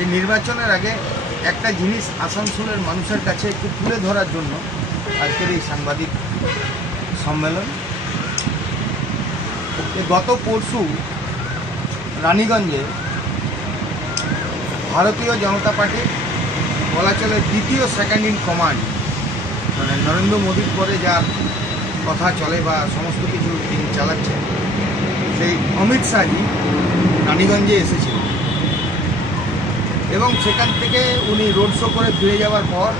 এই নির্বাচনের আগে একটা জিনিস আসানসোলের মানুষের কাছে একটু তুলে ধরার জন্য আজকের এই সাংবাদিক সম্মেলন। গত পরশু রানীগঞ্জে ভারতীয় জনতা পার্টির বলা চলে দ্বিতীয় সেকেন্ড ইন কমান্ড মানে নরেন্দ্র মোদীর পরে যার কথা চলে বা সমস্ত কিছু তিনি চালাচ্ছেন, সেই অমিত শাহজি রানীগঞ্জে এসেছিলেন এবং সেখান থেকে উনি রোড শো করে ফিরে যাওয়ার পর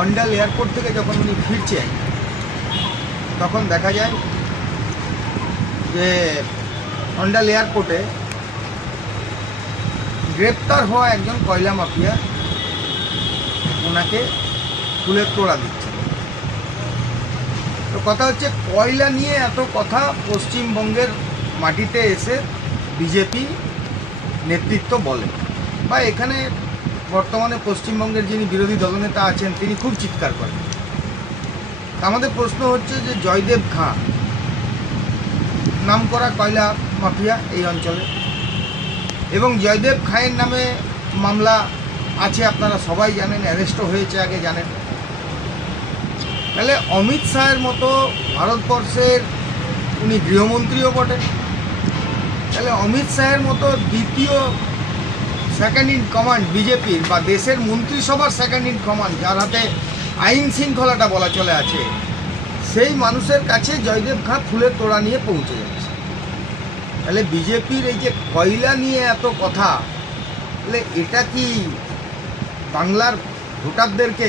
অন্ডাল এয়ারপোর্ট থেকে যখন উনি ফিরছেন, তখন দেখা যায় যে অন্ডাল এয়ারপোর্টে গ্রেপ্তার হওয়া একজন কয়লা মাফিয়া ওনাকে ফুলের তোড়া দিচ্ছে। তো কথা হচ্ছে কয়লা নিয়ে এত কথা পশ্চিমবঙ্গের মাটিতে এসে বিজেপি নেতৃত্ব বলে। বা এখানে বর্তমানে পশ্চিমবঙ্গের যিনি বিরোধী দলনেতা আছেন, তিনি খুব চিৎকার করেন। আমাদের প্রশ্ন হচ্ছে যে, জয়দেব খাঁ, নাম করা কয়লা মাফিয়া এই অঞ্চলে? এবং জয়দেব খাঁয়ের নামে মামলা আছে, আপনারা সবাই জানেন, অ্যারেস্টও হয়েছে আগে জানেন। তাহলে অমিত শাহের মতো ভারতবর্ষের উনি গৃহমন্ত্রীও বটেন তাহলে অমিত শাহের মতো দ্বিতীয় সেকেন্ড ইন কমান্ড বিজেপির বা দেশের মন্ত্রিসভার সেকেন্ড ইন কমান্ড যার হাতে আইন শৃঙ্খলাটা বলা চলে আছে, সেই মানুষের কাছে জয়দেব খাঁ ফুলের তোড়া নিয়ে পৌঁছে যাচ্ছে। তাহলে বিজেপির এই যে কয়লা নিয়ে এত কথা, তাহলে এটা কি বাংলার ভোটারদেরকে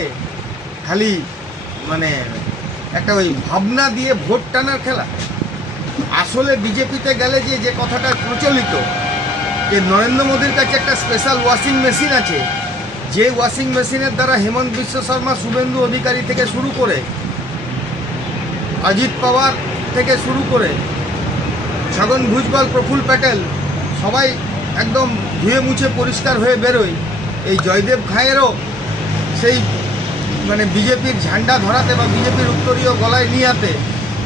খালি মানে একটা ওই ভাবনা দিয়ে ভোট টানার খেলা? আসলে বিজেপিতে গেলে যে যে কথাটা প্রচলিত যে নরেন্দ্র মোদীর কাছে একটা স্পেশাল ওয়াশিং মেশিন আছে, যে ওয়াশিং মেশিনের দ্বারা হেমন্ত বিশ্ব শর্মা শুভেন্দু অধিকারী থেকে শুরু করে, অজিত পাওয়ার থেকে শুরু করে, ছগন ভুজবল, প্রফুল প্যাটেল, সবাই একদম ধুয়ে মুছে পরিষ্কার হয়ে বেরোয়। এই জয়দেব খাঁয়েরও সেই মানে বিজেপির ঝান্ডা ধরাতে বা বিজেপির উত্তরীয় গলায় নিয়াতে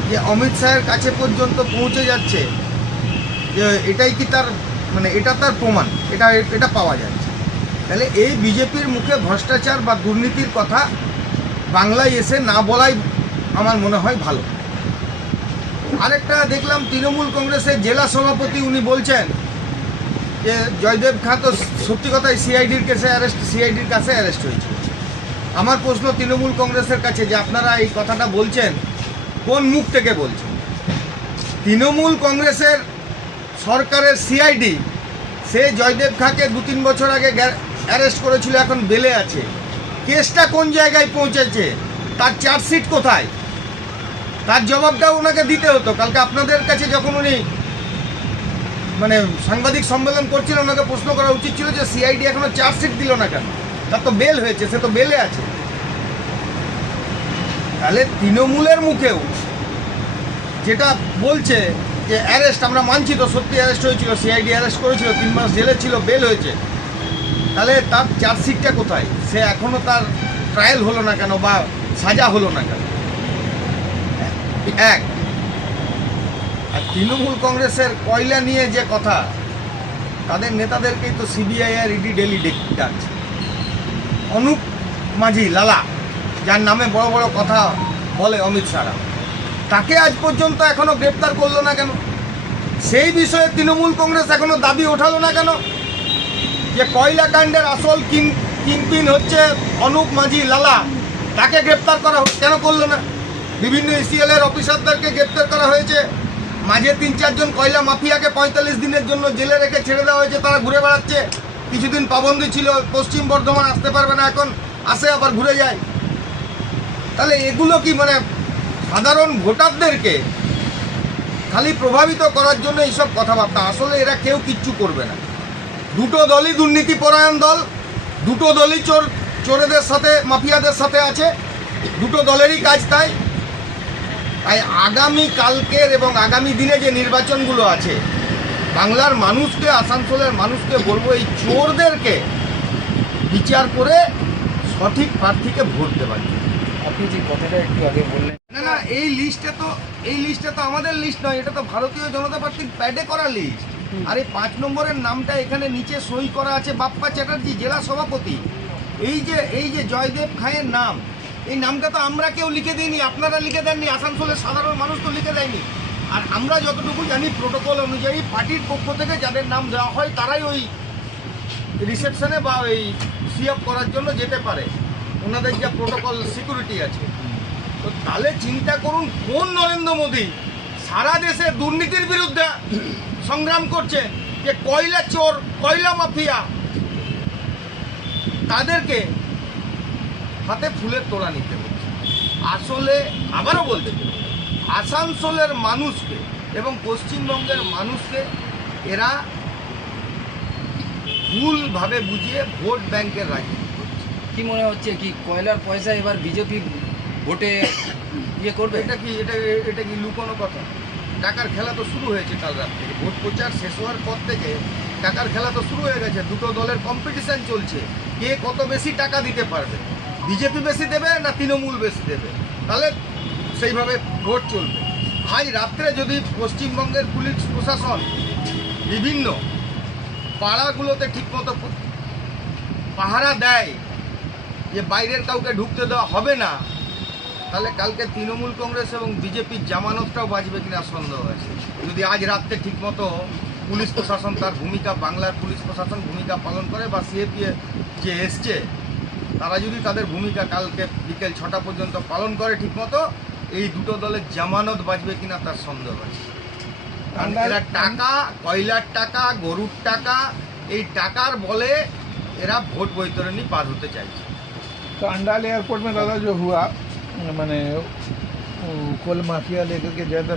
যে অমিত শাহের কাছে পর্যন্ত পৌঁছে যাচ্ছে, যে এটাই কি তার মানে এটা তার প্রমাণ, এটা এটা পাওয়া যাচ্ছে তাহলে এই বিজেপির মুখে ভ্রষ্টাচার বা দুর্নীতির কথা বাংলায় এসে না বলাই আমার মনে হয় ভালো। আরেকটা দেখলাম, তৃণমূল কংগ্রেসের জেলা সভাপতি উনি বলছেন যে জয়দেব খাঁ তো সত্যি কথাই সিআইডির কেসে অ্যারেস্ট সিআইডির কাছে অ্যারেস্ট হয়েছে আমার প্রশ্ন তৃণমূল কংগ্রেসের কাছে যে আপনারা এই কথাটা বলছেন, কোন মুখ থেকে বলছেন? তৃণমূল কংগ্রেসের সরকারের সিআইডি সে জয়দেব খাঁকে দু তিন বছর আগে অ্যারেস্ট করেছিল, এখন বেলে আছে। কেসটা কোন জায়গায় পৌঁছেছে? তার চার্জশিট কোথায়? তার জবাবটাও ওনাকে দিতে হতো। কালকে আপনাদের কাছে যখন উনি মানে সাংবাদিক সম্মেলন করছিলেন ওনাকে প্রশ্ন করা উচিত ছিল যে সিআইডি এখনও চার্জশিট দিল না কেন? তার তো বেল হয়েছে, সে তো বেলে আছে। তাহলে তৃণমূলের মুখেও যেটা বলছে যে অ্যারেস্ট, আমরা মানছি তো, সত্যি অ্যারেস্ট হয়েছিল সিআইডি অ্যারেস্ট করেছিল, তিন মাস জেলে ছিল, বেল হয়েছে। তাহলে তার চার্জশিটটা কোথায়? সে এখনও তার ট্রায়াল হলো না কেন বা সাজা হলো না কেন? এক। আর তৃণমূল কংগ্রেসের কয়লা নিয়ে যে কথা, তাদের নেতাদেরকেই তো সিবিআই আর ইডি ডেলি ডাকছে। অনুপ মাঝি, লালা, যার নামে বড় বড় কথা বলে অমিত শাহরা তাকে আজ পর্যন্ত এখনও গ্রেপ্তার করল না কেন? সেই বিষয়ে তৃণমূল কংগ্রেস এখনও দাবি ওঠালো না কেন? যে কয়লা কাণ্ডের আসল কিং, কিংপিন হচ্ছে অনুপ মাঝি লালা। তাকে গ্রেপ্তার করা কেন করল না? বিভিন্ন এসিএল এর অফিসারদেরকে গ্রেপ্তার করা হয়েছে। মাঝে তিন, চারজন কয়লা মাফিয়াকে পঁয়তাল্লিশ দিনের জন্য জেলে রেখে ছেড়ে দেওয়া হয়েছে, তারা ঘুরে বেড়াচ্ছে। কিছুদিন পাবন্দি ছিল, পশ্চিম বর্ধমান আসতে পারবে না এখন, আসে আবার ঘুরে যায়। তাহলে এগুলো কি মানে সাধারণ ভোটারদেরকে খালি প্রভাবিত করার জন্য এইসব কথাবার্তা। আসলে এরা কেউ কিচ্ছু করবে না। দুটো দলই দুর্নীতি পরায়ণ দল, দুটো দলই চোর, চোরেদের সাথে, মাফিয়াদের সাথে আছে, দুটো দলেরই কাজ তাই। তাই আগামী কালকের এবং আগামী দিনে যে নির্বাচনগুলো আছে, বাংলার মানুষকে, আসানসোলের মানুষকে বলব, এই চোরদেরকে বিচার করে সঠিক প্রার্থীকে ভোট দেওয়ার জন্য। আপনি যে কথাটা একটু আগে বললেন। না না এই লিস্টে তো এই লিস্টে তো আমাদের লিস্ট নয় এটা তো ভারতীয় জনতা পার্টির প্যাডে করা লিস্ট। আর এই পাঁচ নম্বরের নামটা এখানে নিচে সই করা আছে বাপ্পা চ্যাটার্জি জেলা সভাপতি। এই যে এই যে জয়দেব খায়ের নাম এই নামটা তো আমরা কেউ লিখে দিইনি আপনারা লিখে দেননি আসানসোলের সাধারণ মানুষ তো লিখে দেয়নি। আর আমরা যতটুকু জানি প্রোটোকল অনুযায়ী পার্টির পক্ষ থেকে যাদের নাম দেওয়া হয় তারাই ওই রিসেপশনে বা ওই সিএফ করার জন্য যেতে পারে। ওনাদের যা প্রোটোকল সিকিউরিটি আছে। তো তাহলে চিন্তা করুন, কোন নরেন্দ্র মোদী সারা দেশে দুর্নীতির বিরুদ্ধে সংগ্রাম করছে যে কয়লা চোর, কয়লা মাফিয়া, তাদেরকে হাতে ফুলের তোড়া নিতে হচ্ছে। আসলে আবারও বলতে আসানসোলের মানুষকে এবং পশ্চিমবঙ্গের মানুষকে এরা ভুলভাবে বুঝিয়ে ভোট ব্যাংকের রাজনীতি কি মনে হচ্ছে কি কয়লার পয়সা এবার বিজেপি ভোটে ইয়ে করবে? এটা কি, এটা এটা কি লুকোনো কথা? টাকার খেলা তো শুরু হয়েছে কাল রাত থেকে। ভোট প্রচার শেষ হওয়ার পর থেকে টাকার খেলা তো শুরু হয়ে গেছে। দুটো দলের কম্পিটিশন চলছে। কে কত বেশি টাকা দিতে পারবে? বিজেপি বেশি দেবে না তৃণমূল বেশি দেবে? তাহলে সেইভাবে ভোট চলবে। আজ রাত্রে যদি পশ্চিমবঙ্গের পুলিশ প্রশাসন বিভিন্ন পাড়াগুলোতে ঠিকমতো পাহারা দেয় যে বাইরের কাউকে ঢুকতে দেওয়া হবে না তাহলে কালকে তৃণমূল কংগ্রেস এবং বিজেপির জামানতটাও বাঁচবে কিনা সন্দেহ আছে। যদি আজ রাত্রে ঠিকমতো পুলিশ প্রশাসন তার ভূমিকা বাংলার পুলিশ প্রশাসন ভূমিকা পালন করে বা সিএপি যে এসছে তারা যদি তাদের ভূমিকা কালকে বিকেল ছটা পর্যন্ত পালন করে ঠিকমতো এই দুটো দলের জামানত বাঁচবে কিনা তার সন্দেহ আছে। কারণ এরা টাকা কয়লার টাকা গরুর টাকা এই টাকার বলে এরা ভোট বৈতরণী পার হতে চাইছে। तो अंडाल एयरपोर्ट में दादा जो हुआ मैंने कुल माफिया लेकर के ज़्यादा